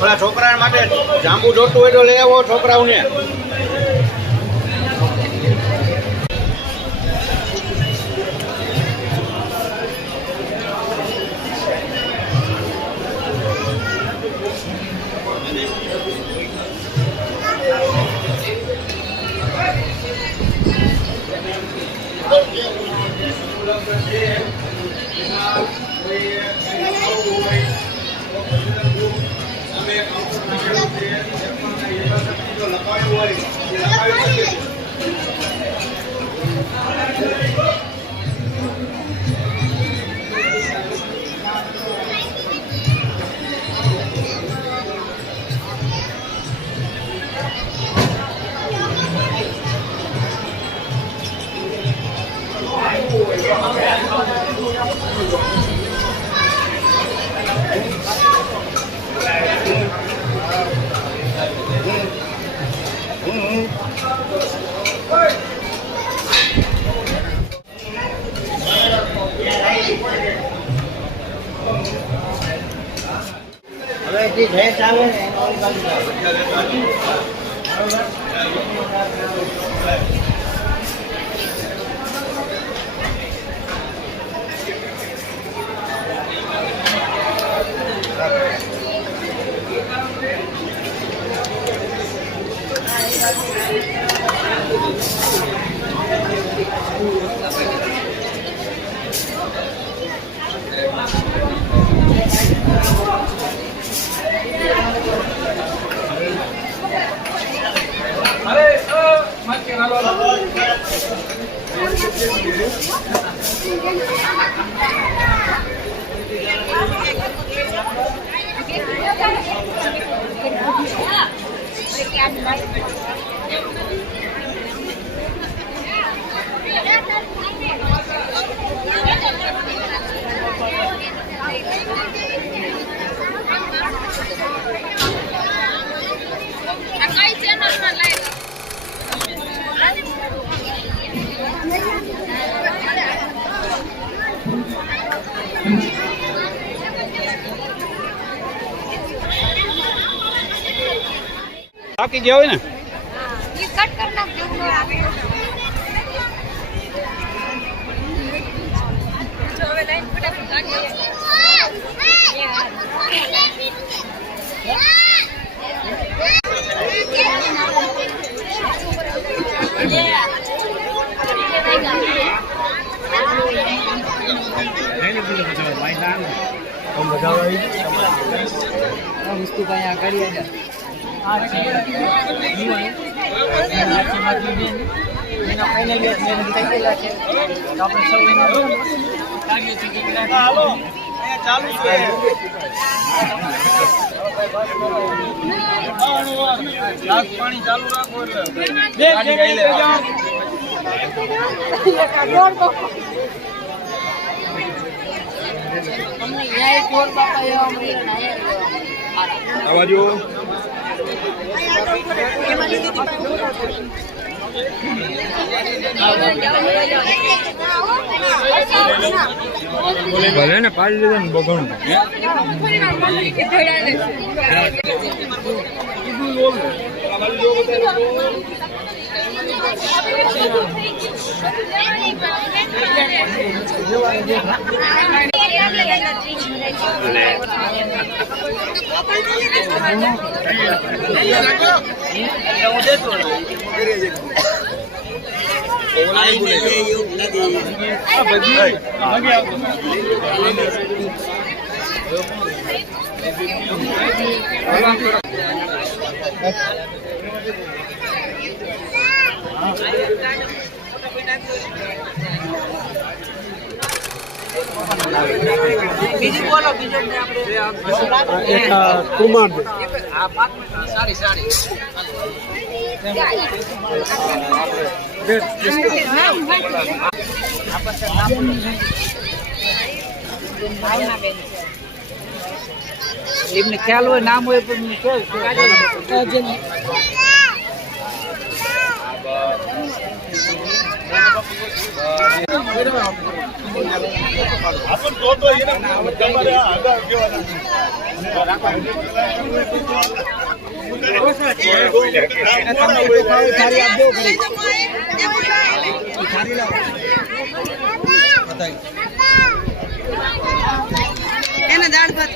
ઓલા છોકરા માટે જાંબુ જોતું હોય તો લઈ આવો છોકરાઓને. બાકી જે હોય ને વસ્તુ કઈ આ કરી પાણી ચાલુ રાખો આવાજો ભલે ને પાડી લીધા ને બગણું બીજું બોલો બીજું કુમાર સારી સારી એમને ખ્યાલ હોય નામ હોય પણ એને દાળ ભાત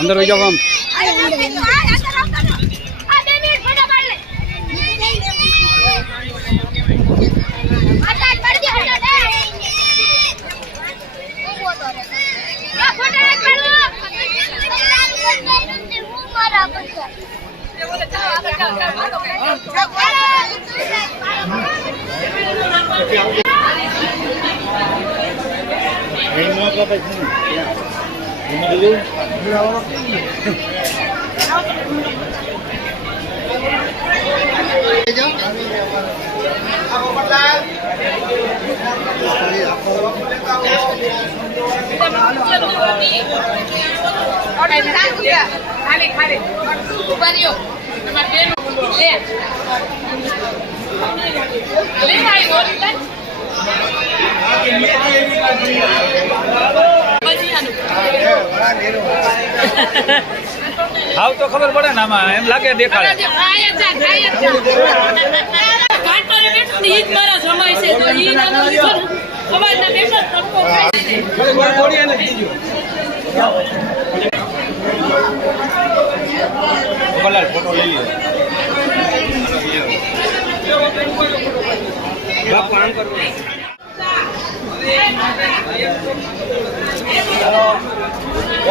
અંદર વહી જાઓ આમ. હાવ તો ખબર પડે ને આમાં એમ લાગે દેખાડે. ફોટો લઈ લ્યો. બાપુ આમ કરવું.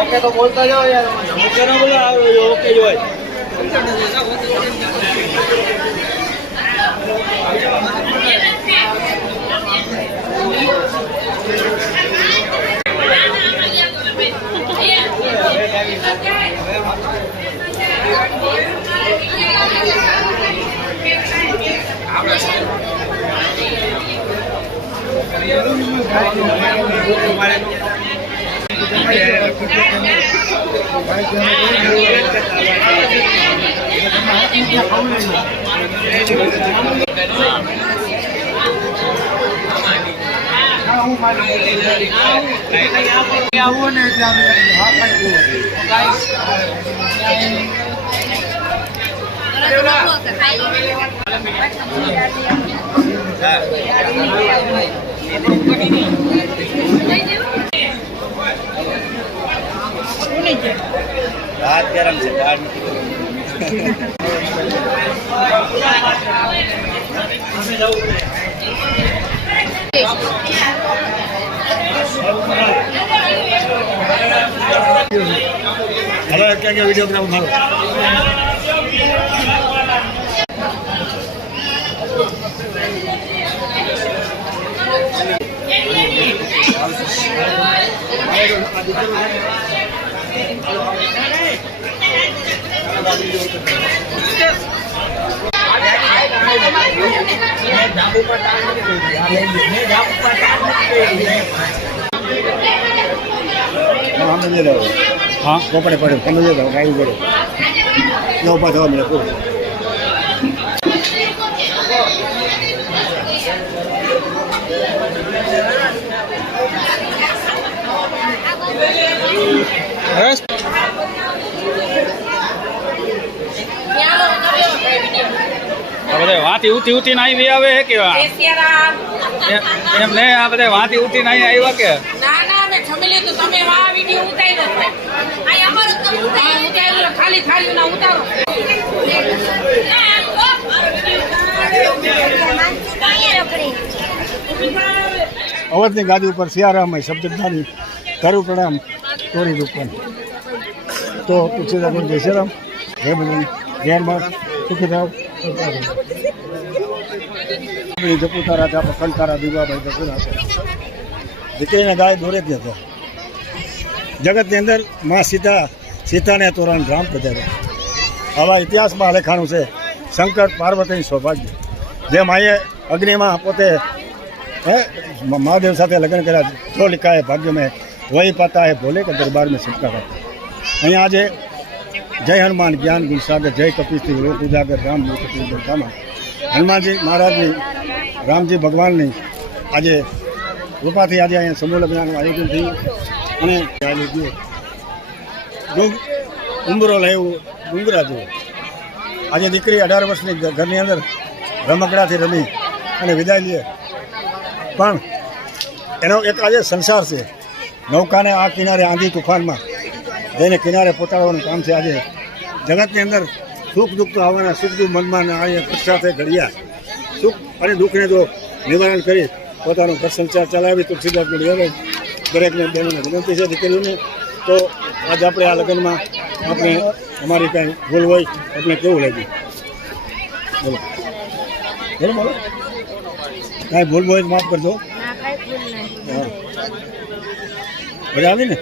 ઓકે તો બોલતા જાઓ યાર. ઓકે ના બોલો, ઓકે જ હોય. આવો ને એટલે હાથ ગરમ છે. હવે ક્યાં વિડીયો બનાવું મારો. હા પડે પડે તમે જો ગાયું પડે જો ઉભા થવા મળે પૂરું. બધા વાંથી ઉઠી ઉઠીને આવી આવે છે કે એમ ને આ બધા વાંથી ઉઠીને અહીં આવ્યા કે ના ના મેં જમી લીધું. તમે આ વિડીયો ઉતાર્યો ખાલી ખાલી ના ઉતારો. અવધની ગાદી ઉપર સિયારામય શબ્દધારી કરું પ્રણામ તોરી દુકાન તો તુલસીદાસ જય શ્રી રામ જય બજરંગ જય હનુમાન સુખી થાવ જપુતા રાજા પખંડતારા દીવાભાઈ દસુના દીકરીને ગાય દોરેથી હતા જગતની અંદર માં સીતાને તોરણ રામ પધાર્યા આવા ઇતિહાસમાં લખાણું છે શંકર પાર્વતીનું સૌભાગ્ય જે માએ અગ્નિમાં પોતે મહાદેવ સાથે લગ્ન કર્યા જો लिखा है भाग्य में वही पाता है भोले के दरबार में सबका करता અહીંયા આજે જય હનુમાન જ્ઞાન ગુણ સાગર જય કપીશથી લોક ઉજાગર રામ કપીશમાં હનુમાનજી મહારાજની રામજી ભગવાનની આજે કૃપાથી આજે અહીંયા સમૂહ લગ્નનું આયોજન થયું અને ઉંબરો લેવું ડુંગરા જેવું આજે દીકરી 18 વર્ષની ઘરની અંદર રમકડાથી રમી અને વિદાય લે પણ એનો એક આજે સંસાર છે નૌકાને આ કિનારે આંધી તુફાનમાં જઈને કિનારે પહોંચાડવાનું કામ છે આજે જગતની અંદર સુખ દુઃખ તો આવવાના સુખ દુઃખ મનમાં અહીંયા સાથે ઘડ્યા સુખ અને દુઃખને જો નિવારણ કરી પોતાનો ઘર સંસાર ચલાવી તુલસીદાસ દરેકને બહેનોને વિનંતી છે દીકરીઓને તો આજે આપણે આ લગ્નમાં આપણે અમારી કાંઈ ભૂલ હોય આપણે કેવું લાગ્યું બોલો બોલો બોલો કાંઈ ભૂલ હોય તો માફ કરજો હા મજા આવી ને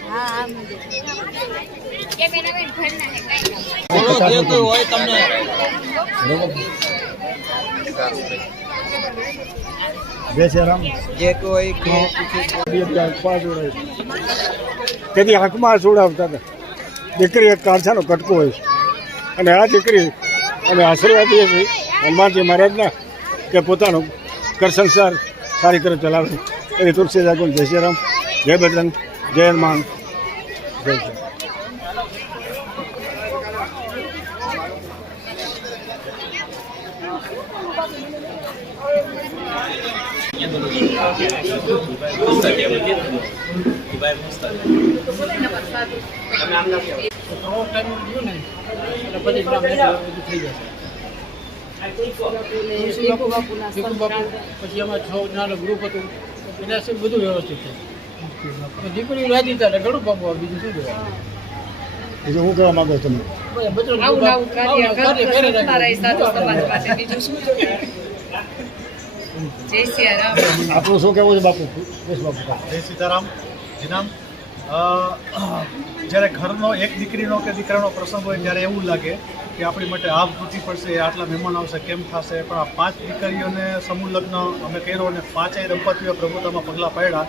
જય શ્રી રામ જે કોઈ તેથી આંખમાં સુડાવતા હતા દીકરી એક કારછાનો કટકો હોય અને આ દીકરી અમે આશીર્વાદ દઈએ છીએ હનુમાનજી મહારાજના કે પોતાનો ઘર સંસાર સારી રીતે ચલાવે એવી તુલસીદાસ જય શ્રી રામ જય બજરંગ જય હનુમાન જય શ્રી પછી એમાં 6 જણાનું ગ્રુપ હતું એના સબ બધું વ્યવસ્થિત છે દીકરી રાજી થાય ઘણું પામવા બીજું શું કહેવાય બીજું હું કહેવા માંગો તમે આપણું શું કહેવું છે બાપુ બાપુ જય સીતારામ જીનામ જ્યારે ઘરનો એક દીકરીનો કે દીકરાનો પ્રસંગ હોય ત્યારે એવું લાગે કે આપણી માટે આભ તૂટી પડશે આટલા મહેમાન આવશે કેમ થશે પણ આ 5 દીકરીઓને સમૂહ લગ્ન અમે કર્યો અને 5 દંપતીઓ પ્રભુતામાં પગલાં પાડ્યા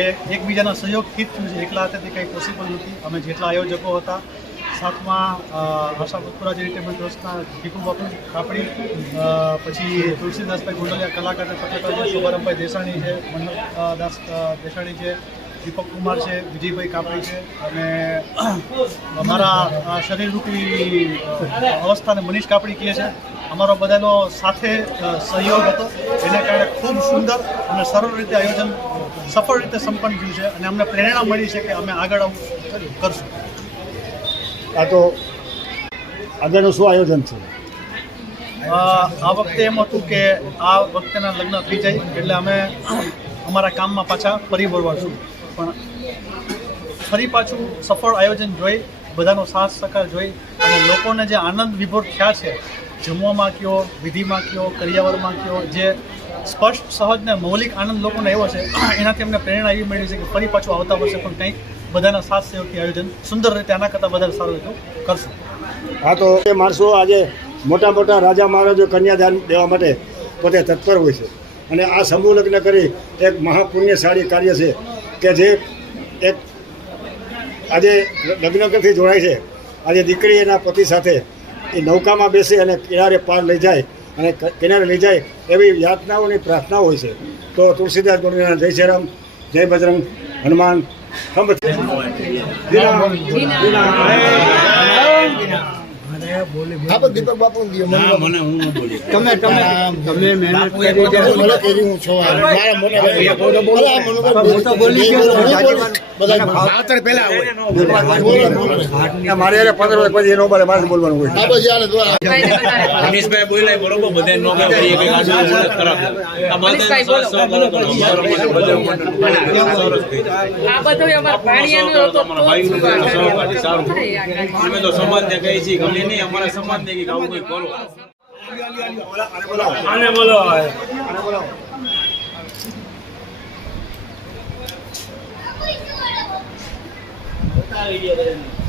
એ એકબીજાના સહયોગથી જ થયું છે એકલા હાથેથી કંઈ પોસિબલ નથી અમે જેટલા આયોજકો હતા સાથમાં આશા પુરા ચેરિટેબલ ટ્રસ્ટના દીપુ બાપુ કાપડી પછી તુલસીદાસભાઈ ગોંડલિયા કલાકાર પત્રકાર છે શુભારંભભાઈ દેસાણી છે દાસ દેસાણી છે દીપક કુમાર છે વિજયભાઈ કાપડી છે અને અમારા શરીરરૂપી અવસ્થાને મનીષ કાપડી કહે છે અમારો બધાનો સાથે સહયોગ હતો એને કારણે ખૂબ સુંદર અને સરળ રીતે આયોજન સફળ રીતે સંપન્ન થયું છે અને અમને પ્રેરણા મળી છે કે અમે આગળ આવું કરશું આ તો આગળનું શું આયોજન છે આ વખતે એમ હતું કે આ વખતેના લગ્ન થઈ જાય એટલે અમે અમારા કામમાં પાછા ફરી વળવાશું પણ ફરી પાછું સફળ આયોજન જોઈ બધાનો સાથ સહકાર જોઈ અને લોકોને જે આનંદ વિભોર થયા છે જમવામાં કયો વિધિમાં કયો કરિયાવરમાં કયો જે સ્પષ્ટ સહજ ને મૌલિક આનંદ લોકોને આવ્યો છે એનાથી અમને પ્રેરણા એવી મળી છે કે ફરી પાછું આવતા વર્ષે પણ કંઈક બધાના સાથ સહયોગથી આયોજન સુંદર રીતે આના કરતાં વધારે સારું રીતે કરશું હા તો એ માણસો આજે મોટા મોટા રાજા મહારાજો કન્યાદાન દેવા માટે પોતે તત્પર હોય છે અને આ સમૂહ લગ્ન કરી એક મહાપુણ્યશાળી કાર્ય છે કે જે એક આજે લગ્નથી જોડાય છે આજે દીકરી એના પતિ સાથે એ નૌકામાં બેસે અને કિનારે પાર લઈ જાય અને કિનારે લઈ જાય એવી યાતનાઓની પ્રાર્થનાઓ હોય છે તો તુલસીદાસ ગોંડલિયાના જય શ્રી રામ જય બજરંગ હનુમાન આપણે દીપક બાપુ ને દીએ મને તમે મહેનત કરી છે. મને કરી હું છો મારા મોટા ભાઈ હું તો બોલી ગયો બધા માત્ર પહેલા હોય મારે યાર 15 વર્ષ પછી એનો બારે મારે બોલવાનું હોય આ પછી આને રમેશભાઈ બોલાય બરોબર બધા નો કરીએ કે આ ખરાબ આ બધા આ બધું અમારા ભાણિયાનો હતો સારું અમે તો સમાજને કહી છીએ ગમે નહીં અમારા સમાજને કે આવું કંઈક કરો આને બોલો આવી ગયા